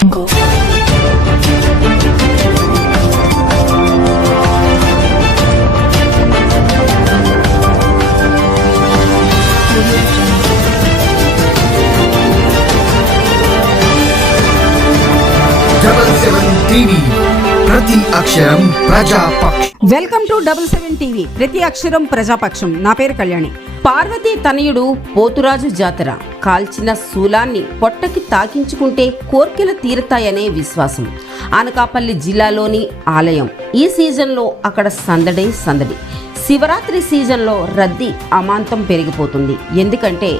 ప్రతి అక్షరం ప్రజాపక్షం. Welcome to 77 TV ప్రతి అక్షరం ప్రజాపక్షం. నా పేరు కళ్యాణి. పార్వతీ తనయుడు పోతురాజు జాతర. కాల్చిన శూలాన్ని పొట్టకి తాకించుకుంటే కోర్కెలు తీరతాయనే విశ్వాసం. అనకాపల్లి జిల్లాలోని ఆలయం. ఈ సీజన్లో అక్కడ సందడే సందడి. శివరాత్రి సీజన్లో రద్దీ అమాంతం పెరిగిపోతుంది. ఎందుకంటే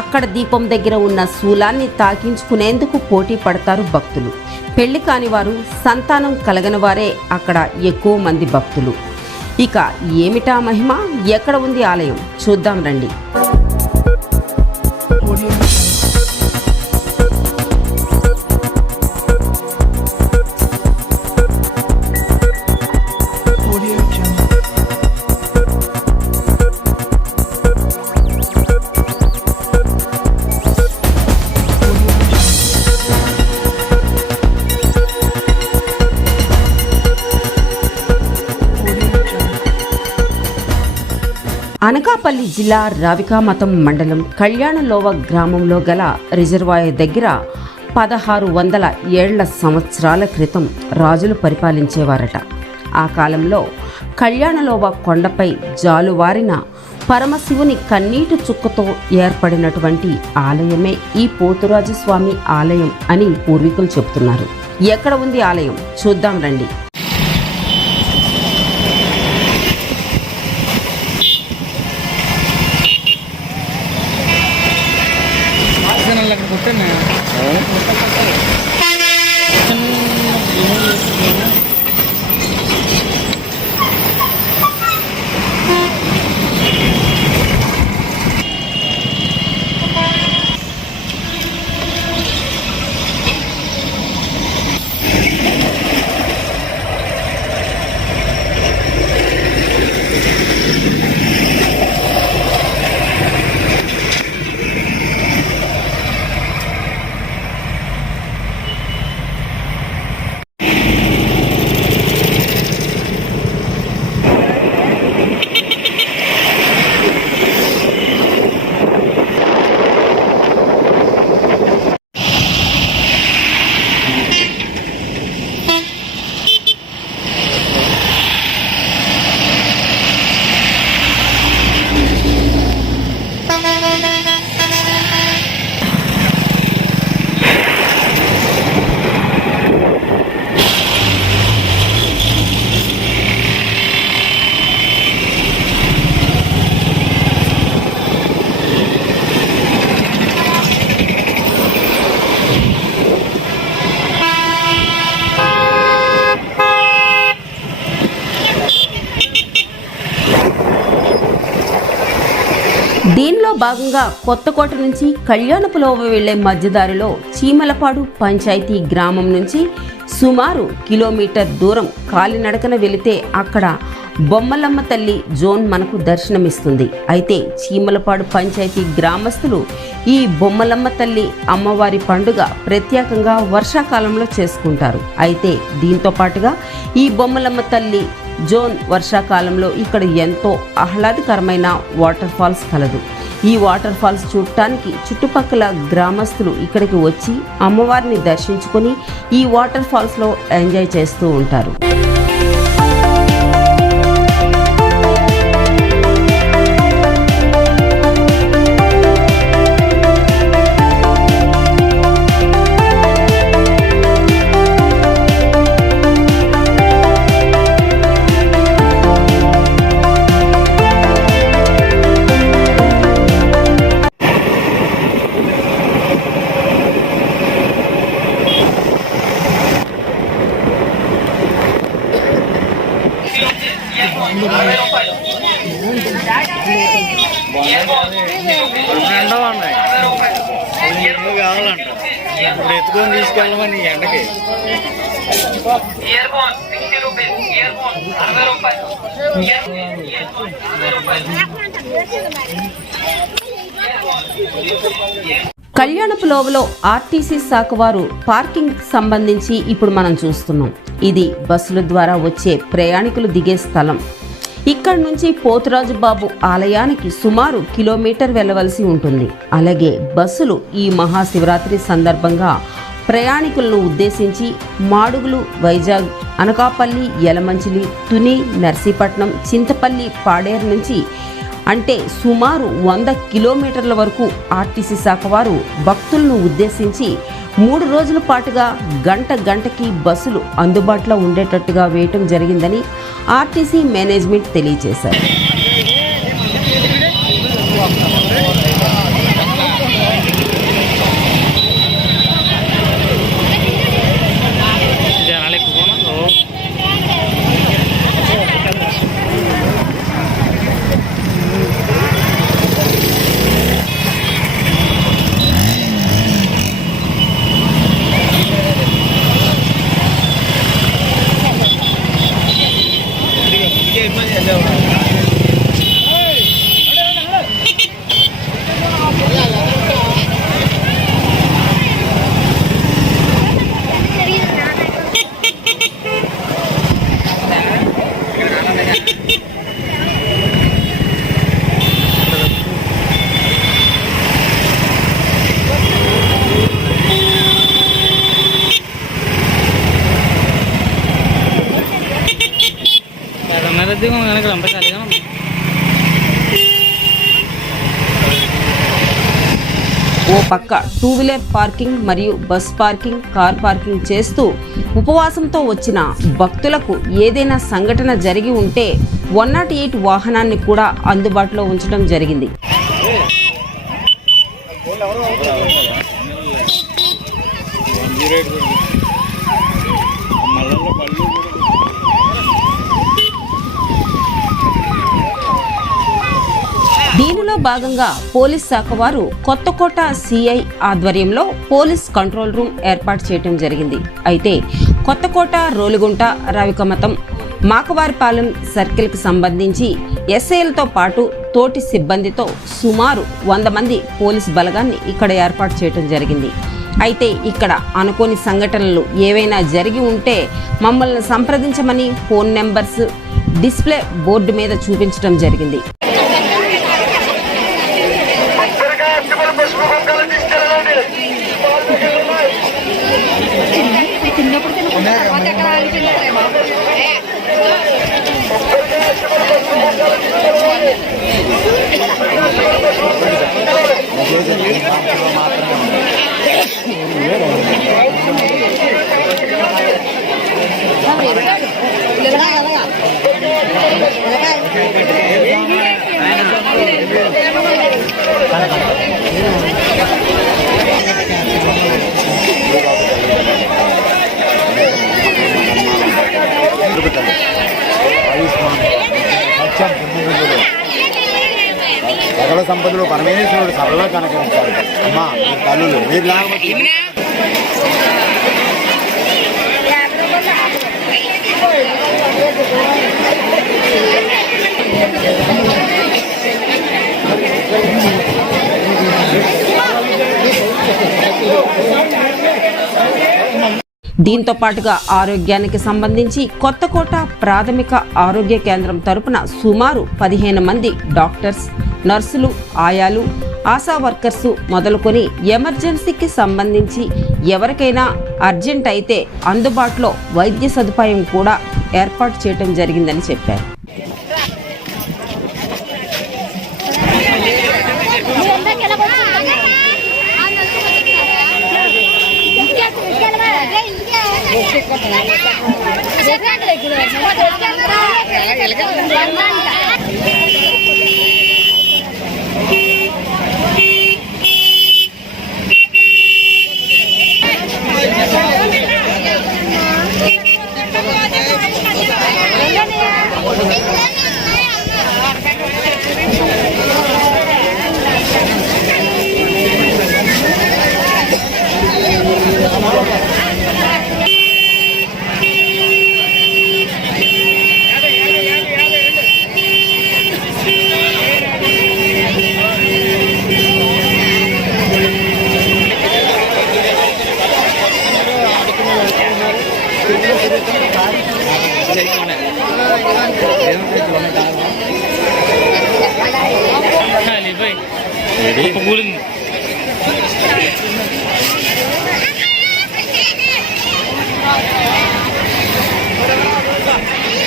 అక్కడ దీపం దగ్గర ఉన్న శూలాన్ని తాకించుకునేందుకు పోటీ పడతారు భక్తులు. పెళ్లి కాని వారు, సంతానం కలగని వారే అక్కడ ఎక్కువ మంది భక్తులు. ఇక ఏమిటా మహిమ, ఎక్కడ ఉంది ఆలయం చూద్దాం రండి. అనకాపల్లి జిల్లా రావికామతం మండలం కళ్యాణలోవ గ్రామంలో గల రిజర్వాయర్ దగ్గర 1600 ఏళ్ల సంవత్సరాల క్రితం రాజులు పరిపాలించేవారట. ఆ కాలంలో కళ్యాణలోవ కొండపై జాలువారిన పరమశివుని కన్నీటి చుక్కతో ఏర్పడినటువంటి ఆలయమే ఈ పోతురాజు స్వామి ఆలయం అని పూర్వీకులు చెబుతున్నారు. ఎక్కడ ఉంది ఆలయం చూద్దాం రండి. దీనిలో భాగంగా కొత్తకోట నుంచి కళ్యాణపులోవ వెళ్లే మధ్యదారిలో చీమలపాడు పంచాయతీ గ్రామం నుంచి సుమారు కిలోమీటర్ దూరం కాలినడకన వెళితే అక్కడ బొమ్మలమ్మ తల్లి జోన్ మనకు దర్శనమిస్తుంది. అయితే చీమలపాడు పంచాయతీ గ్రామస్తులు ఈ బొమ్మలమ్మ తల్లి అమ్మవారి పండుగ ప్రత్యేకంగా వర్షాకాలంలో చేసుకుంటారు. అయితే దీంతో పాటుగా ఈ బొమ్మలమ్మ తల్లి జోన్ వర్షాకాలంలో ఇక్కడ ఎంతో ఆహ్లాదకరమైన వాటర్ ఫాల్స్ కలదు. ఈ వాటర్ ఫాల్స్ చూడటానికి చుట్టుపక్కల గ్రామస్తులు ఇక్కడికి వచ్చి అమ్మవారిని దర్శించుకొని ఈ వాటర్ ఫాల్స్లో ఎంజాయ్ చేస్తూ ఉంటారు. కావాలంట ఇప్పుడు ఎత్తుకొని తీసుకెళ్ళమని ఎండకి కళ్యాణపు లోవలో ఆర్టీసీ శాఖ వారు పార్కింగ్ సంబంధించి ఇప్పుడు మనం చూస్తున్నాం. ఇది బస్సుల ద్వారా వచ్చే ప్రయాణికులు దిగే స్థలం. ఇక్కడి నుంచి పోతురాజు బాబు ఆలయానికి సుమారు కిలోమీటర్ వెళ్ళవలసి ఉంటుంది. అలాగే బస్సులు ఈ మహాశివరాత్రి సందర్భంగా ప్రయాణికులను ఉద్దేశించి మాడుగులు, వైజాగ్, అనకాపల్లి, యలమంచిలి, తుని, నర్సీపట్నం, చింతపల్లి, పాడేరు నుంచి అంటే సుమారు 100 కిలోమీటర్ల వరకు ఆర్టీసీ శాఖ వారు భక్తులను ఉద్దేశించి 3 రోజుల పాటుగా గంటకి బస్సులు అందుబాటులో ఉండేటట్టుగా వేయటం జరిగిందని ఆర్టీసీ మేనేజ్మెంట్ తెలియజేశారు. ఓ పక్క 2 వీలర్ పార్కింగ్ మరియు బస్ పార్కింగ్, కార్ పార్కింగ్ చేస్తూ ఉపవాసంతో వచ్చిన భక్తులకు ఏదైనా సంఘటన జరిగి ఉంటే 108 వాహనాన్ని కూడా అందుబాటులో ఉంచడం జరిగింది. దీనిలో భాగంగా పోలీస్ శాఖ వారు కొత్తకోట సిఐ ఆధ్వర్యంలో పోలీస్ కంట్రోల్ రూమ్ ఏర్పాటు చేయడం జరిగింది. అయితే కొత్తకోట, రోలుగుంట, రవికమతం, మాకవారిపాలెం సర్కిల్కి సంబంధించి ఎస్ఐలతో పాటు తోటి సిబ్బందితో సుమారు 100 మంది పోలీస్ బలగాన్ని ఇక్కడ ఏర్పాటు చేయడం జరిగింది. అయితే ఇక్కడ అనుకోని సంఘటనలు ఏవైనా జరిగి ఉంటే మమ్మల్ని సంప్రదించమని ఫోన్ నెంబర్స్ డిస్ప్లే బోర్డు మీద చూపించడం జరిగింది. సకల సంపదలు పరమేశ్వరుడు సరళ కనకరించాడు. అమ్మా మీరు తల్లులు మీరు లేకపోతే దీంతో పాటుగా ఆరోగ్యానికి సంబంధించి కొత్తకోట ప్రాథమిక ఆరోగ్య కేంద్రం తరపున సుమారు 15 మంది డాక్టర్స్, నర్సులు, ఆయాలు, ఆశా వర్కర్స్ మొదలుకొని ఎమర్జెన్సీకి సంబంధించి ఎవరికైనా అర్జెంట్ అయితే అందుబాటులో వైద్య సదుపాయం కూడా ఏర్పాటు చేయడం జరిగిందని చెప్పారు.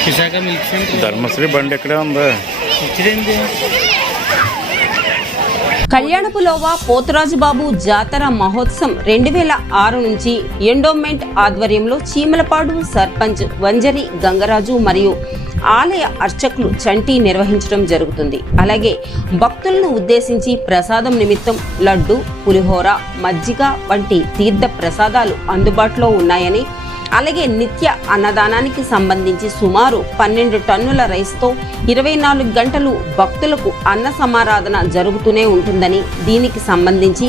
విశాఖ మిల్క్ సెంటర్ ధర్మశ్రీ బండి ఎక్కడే ఉందా? ఇచ్చిరేంటి? కళ్యాణపులోవ పోతురాజుబాబు జాతర మహోత్సవం 2006 నుంచి ఎండోమెంట్ ఆధ్వర్యంలో చీమలపాడు సర్పంచ్ వంజరి గంగరాజు మరియు ఆలయ అర్చకులు చంటి నిర్వహించడం జరుగుతుంది. అలాగే భక్తులను ఉద్దేశించి ప్రసాదం నిమిత్తం లడ్డు, పులిహోర, మజ్జిగ వంటి తీర్థ ప్రసాదాలు అందుబాటులో ఉన్నాయని, అలాగే నిత్య అన్నదానానికి సంబంధించి సుమారు 12 టన్నుల రైస్తో 24 గంటలు భక్తులకు అన్న సమారాధన జరుగుతూనే ఉంటుందని, దీనికి సంబంధించి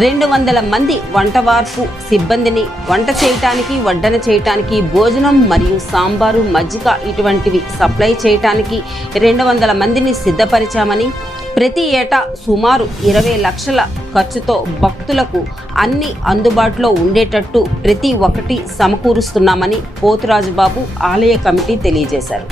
200 మంది వంటవార్పు సిబ్బందిని వంట చేయటానికి, వడ్డన చేయటానికి, భోజనం మరియు సాంబారు, మజ్జిగ ఇటువంటివి సప్లై చేయటానికి 200 మందిని సిద్ధపరిచామని, ప్రతి ఏటా సుమారు 20 లక్షల ఖర్చుతో భక్తులకు అన్ని అందుబాటులో ఉండేటట్టు ప్రతి ఒక్కటి సమకూరుస్తున్నామని పోతురాజుబాబు ఆలయ కమిటీ తెలియజేశారు.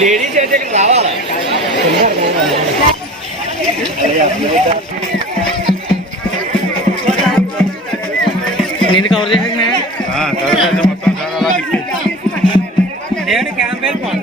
లేడీస్ అయితే రావాలా? నేను కవర్ చేసాక మొత్తం చాలా నేను క్యాంపెయిన్ పోను.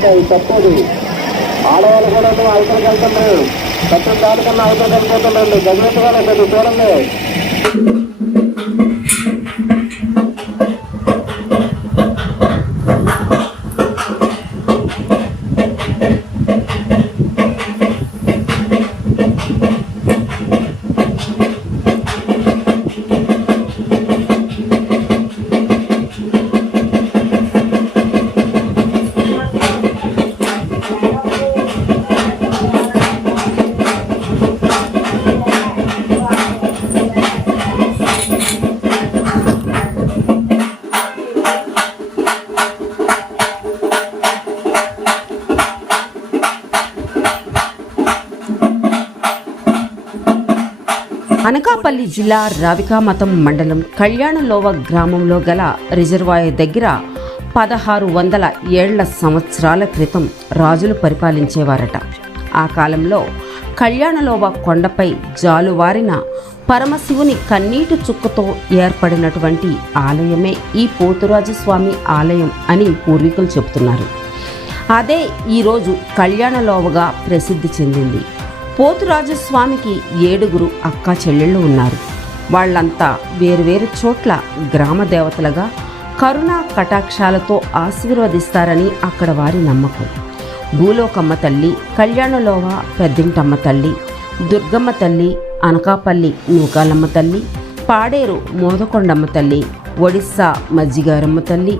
ఉంటాయి తప్పదు. ఆడవాళ్ళు కూడా అవసరం వెళ్తున్నారు, తప్పని దానికన్నా అవసరం వెళ్ళిపోతుండండి. గజెట్టుగా కొద్ది చూడండి. అనకాపల్లి జిల్లా రావికామతం మండలం కళ్యాణలోవ గ్రామంలో గల రిజర్వాయర్ దగ్గర 1600 ఏళ్ల సంవత్సరాల క్రితం రాజులు పరిపాలించేవారట. ఆ కాలంలో కళ్యాణలోవ కొండపై జాలువారిన పరమశివుని కన్నీటి చుక్కతో ఏర్పడినటువంటి ఆలయమే ఈ పోతురాజస్వామి ఆలయం అని పూర్వీకులు చెబుతున్నారు. అదే ఈరోజు కళ్యాణలోవగా ప్రసిద్ధి చెందింది. పోతురాజస్వామికి 7 అక్కా చెల్లెళ్ళు ఉన్నారు. వాళ్ళంతా వేరువేరు చోట్ల గ్రామ దేవతలుగా కరుణా కటాక్షాలతో ఆశీర్వదిస్తారని అక్కడ వారి నమ్మకం. భూలోకమ్మ తల్లి, కళ్యాణలోవ పెద్దింటమ్మ తల్లి, దుర్గమ్మ తల్లి, అనకాపల్లి నూకాలమ్మ తల్లి, పాడేరు మోదకొండమ్మ తల్లి, ఒడిస్సా మజ్జిగారమ్మ తల్లి,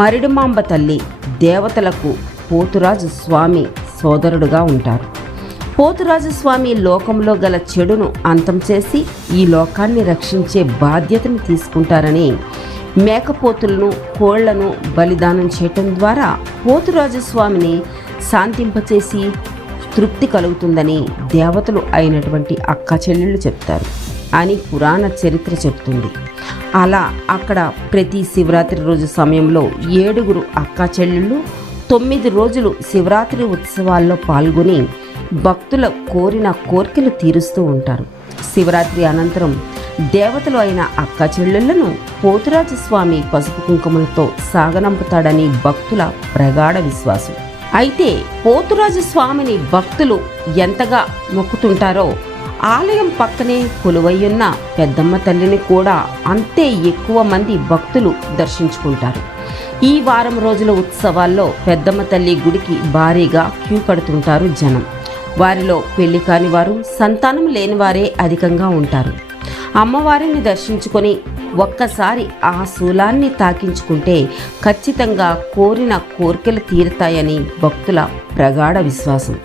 మరిడుమాంబ తల్లి దేవతలకు పోతురాజు స్వామి సోదరుడుగా ఉంటారు. పోతురాజస్వామి లోకంలో గల చెడును అంతం చేసి ఈ లోకాన్ని రక్షించే బాధ్యతను తీసుకుంటారని మేకపోతులను, కోళ్లను బలిదానం చేయటం ద్వారా పోతురాజస్వామిని శాంతింపచేసి తృప్తి కలుగుతుందని దేవతలు అయినటువంటి అక్క చెల్లెళ్ళు చెప్తారు అని పురాణ చరిత్ర చెప్తుంది. అలా అక్కడ ప్రతి శివరాత్రి రోజు సమయంలో 7 అక్క చెల్లెళ్ళు 9 రోజులు శివరాత్రి ఉత్సవాల్లో పాల్గొని భక్తుల కోరిన కోరికలు తీరుస్తూ ఉంటారు. శివరాత్రి అనంతరం దేవతలు అయిన అక్క చెల్లెళ్లను పోతురాజస్వామి పసుపు కుంకుమలతో సాగనంపుతాడని భక్తుల ప్రగాఢ విశ్వాసం. అయితే పోతురాజస్వామిని భక్తులు ఎంతగా మొక్కుతుంటారో ఆలయం పక్కనే కొలువయ్యున్న పెద్దమ్మ తల్లిని కూడా అంతే ఎక్కువ మంది భక్తులు దర్శించుకుంటారు. ఈ వారం రోజుల ఉత్సవాల్లో పెద్దమ్మ తల్లి గుడికి భారీగా క్యూ కడుతుంటారు జనం. వారిలో పెళ్లి కాని వారు, సంతానం లేని వారే అధికంగా ఉంటారు. అమ్మవారిని దర్శించుకొని ఒక్కసారి ఆ శూలాన్ని తాకించుకుంటే ఖచ్చితంగా కోరిన కోరికలు తీరుతాయని భక్తుల ప్రగాఢ విశ్వాసం.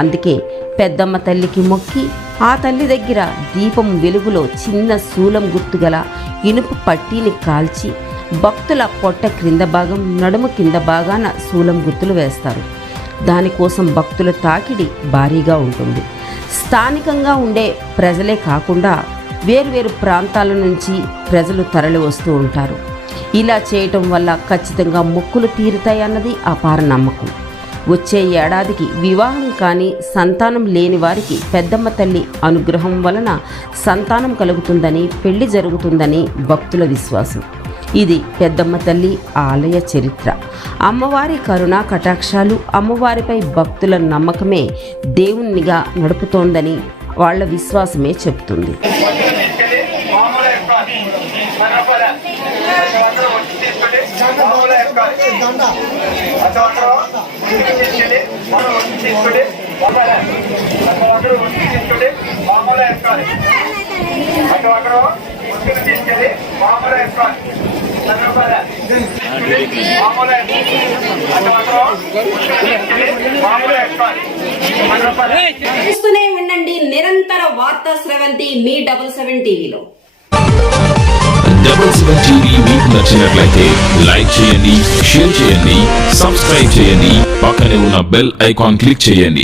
అందుకే పెద్దమ్మ తల్లికి మొక్కి ఆ తల్లి దగ్గర దీపం వెలుగులో చిన్న శూలం గుర్తుగల ఇనుప పట్టీని కాల్చి భక్తుల పొట్ట క్రింద భాగం, నడుము కింద భాగాన శూలం గుర్తులు వేస్తారు. దానికోసం భక్తుల తాకిడి భారీగా ఉంటుంది. స్థానికంగా ఉండే ప్రజలే కాకుండా వేర్వేరు ప్రాంతాల నుంచి ప్రజలు తరలి వస్తూ ఉంటారు. ఇలా చేయటం వల్ల ఖచ్చితంగా మొక్కులు తీరుతాయన్నది అపార నమ్మకం. వచ్చే ఏడాదికి వివాహం కానీ సంతానం లేని వారికి పెద్దమ్మ తల్లి అనుగ్రహం వలన సంతానం కలుగుతుందని, పెళ్లి జరుగుతుందని భక్తుల విశ్వాసం. ఇది పెద్దమ్మ తల్లి ఆలయ చరిత్ర. అమ్మవారి కరుణా కటాక్షాలు, అమ్మవారిపై భక్తుల నమ్మకమే దేవునిగా నడుపుతోందని వాళ్ళ విశ్వాసమే చెప్తుంది. చూస్తూనే ఉండండి నిరంతర వార్తా స్రవంతి మీ 77 టీవీలో. 77 టీవీ మీకు నచ్చినట్లయితే లైక్ చేయండి, షేర్ చేయండి, సబ్స్క్రైబ్ చేయండి, పక్కనే ఉన్న బెల్ ఐకాన్ క్లిక్ చేయండి.